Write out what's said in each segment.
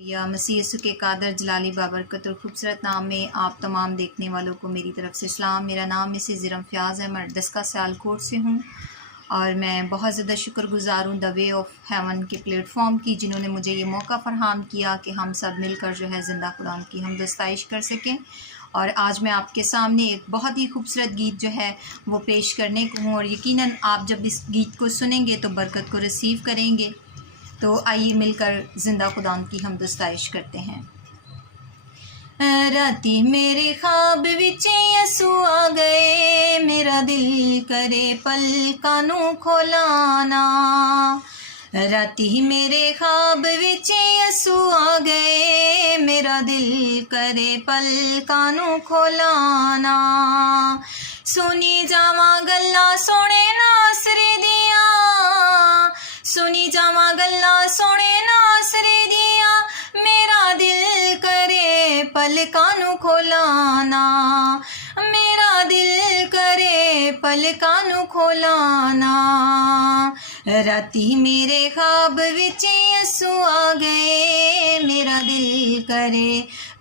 या मसीह यीशु के कादर जलाली बाबरकत और खूबसूरत नाम में आप तमाम देखने वालों को मेरी तरफ से सलाम। मेरा नाम मिसेस ज़रम फ़याज़ है, मैं डस्का सियालकोट से हूँ और मैं बहुत ज़्यादा शुक्रगुज़ार हूँ द वे ऑफ हेवन के प्लेटफॉर्म की, जिन्होंने मुझे ये मौका फ़राहम किया कि हम सब मिलकर जो है ज़िंदा खुदा की हम दस्ताइश कर सकें। और आज मैं आपके सामने एक बहुत ही खूबसूरत गीत जो है वो पेश करने को हूँ और यकीनन आप जब इस गीत को सुनेंगे तो बरकत को रिसीव करेंगे। तो आइए मिलकर जिंदा खुदा की हम दस्ताइश करते हैं। राती मेरे ख्वाब विच यसू आ गए, मेरा दिल करे पलकां नूं खोलाना। राती मेरे ख्वाब विच यसू आ गए, मेरा दिल करे पलकां नूं खोलाना। सुनी जावां गल्लां सोहणे नासरे दियां, सुनी जावां गल्लां सोहणे नासरे दियां, मेरा दिल करे पलकां नूं खोलाना। मेरा दिल करे पलकां नूं खोलाना। राती मेरे ख्वाब विच यसू आ गए, मेरा दिल करे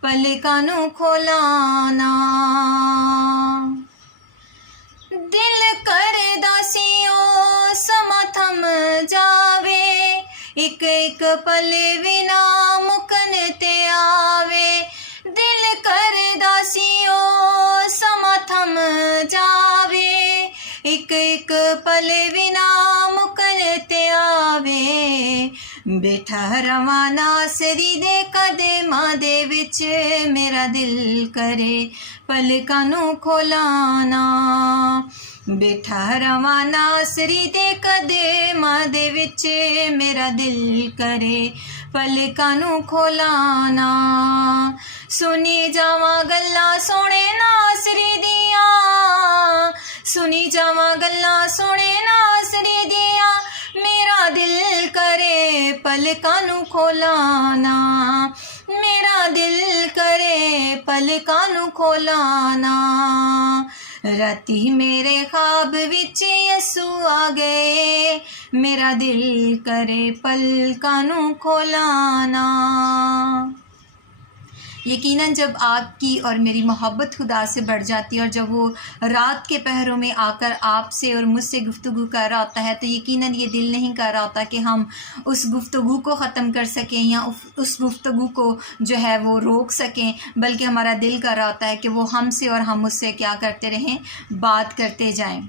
पलकां नूं खोलाना। दिल करदा सी ओ समा थम जावे, एक एक पल विना मुकन ते आवे। दिल करदा सी ओ समा थम जावे, एक एक पल विना मुकन ते आवे। बैठा रवां नासरी दे कदमां दे विच, मेरा दिल करे पलकां नूं खोलाना। बैठा रवां नासरी दे कदमां दे विच, मेरा दिल करे पलकां नूं खोलाना। सुनी जावां गल्लां सोहणे नासरी दियां, सुनी जावां गल्लां सोहणे नासरी दियां, मेरा दिल करे पलकां नूं खोलाना। मेरा दिल करे पलकां नूं खोलाना। राती मेरे ख्वाब विच यसू आ गए, मेरा दिल करे पलकां नूं खोलाना। यकीनन जब आपकी और मेरी मोहब्बत खुदा से बढ़ जाती है और जब वो रात के पहरों में आकर आपसे और मुझसे गुफ्तगू कर रहा होता है, तो यकीनन ये दिल नहीं कर रहा होता कि हम उस गुफ्तगू को ख़त्म कर सकें या उस गुफ्तगू को जो है वो रोक सकें, बल्कि हमारा दिल कर रहा होता है कि वो हमसे और हम उससे क्या करते रहें, बात करते जाएं।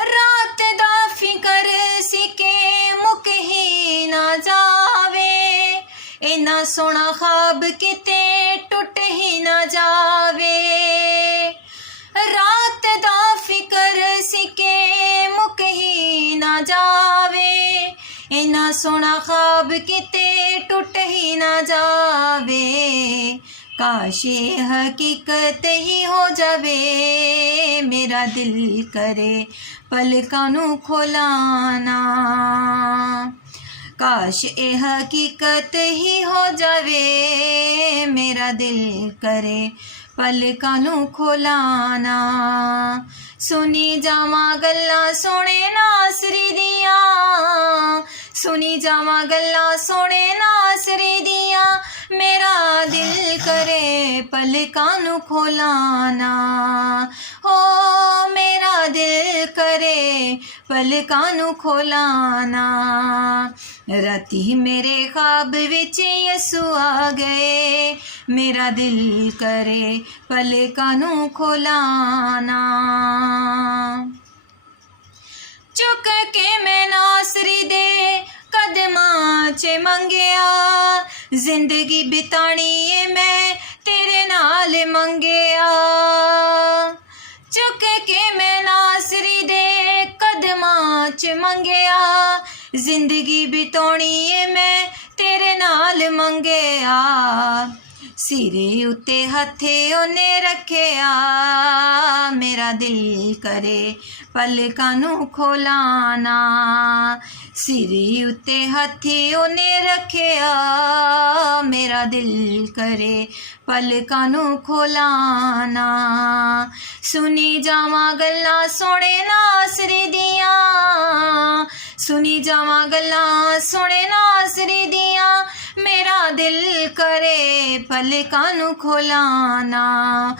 रात दा फिकर सिके मुक ही ना जावे, इन्ना सोहना ख्वाब किते टुट ही ना जावे। रात दा फिकर सिके मुक ही ना जावे, इन्ना सोहना ख्वाब किते टुट ही ना जावे। काश ये हकीकत ही हो जावे, मेरा दिल करे पलकां नूं खोलाना। काश ये हकीकत ही हो जावे, मेरा दिल करे पलकां नूं खोलाना। सुनी जावां गल्लां सोहणे नासरी दियां, सुनी जावां गल्लां सोहणे नासरी दियां, मेरा दिल करे पलकां नूं खोलाना। हो मेरा दिल करे पलकां नूं खोलाना। राती मेरे ख्वाब विच यसू आ गए, मेरा दिल करे पलकां नूं खोलाना। चुक के मैं नासरी दे कदमां च मंगया, जिंदगी बितानी है मैं तेरे नाल मंगया। चुक के मैं नासरी दे कदमां च मंगया, जिंदगी बितानी है मैं तेरे नाल मंगया। सिरे उत्ते हथे ओने रखिया, मेरा दिल करे पलकां नूं खोलाना। सिरे उत्ते हथे ओने रखिया, मेरा दिल करे पलकां नूं खोलाना। सुनी जावां गल्लां सोहणे नासरे दियां, सुनी जावां गल्लां सोहणे नासरे दियां, मेरा दिल करे पलकां नूं खोलाना।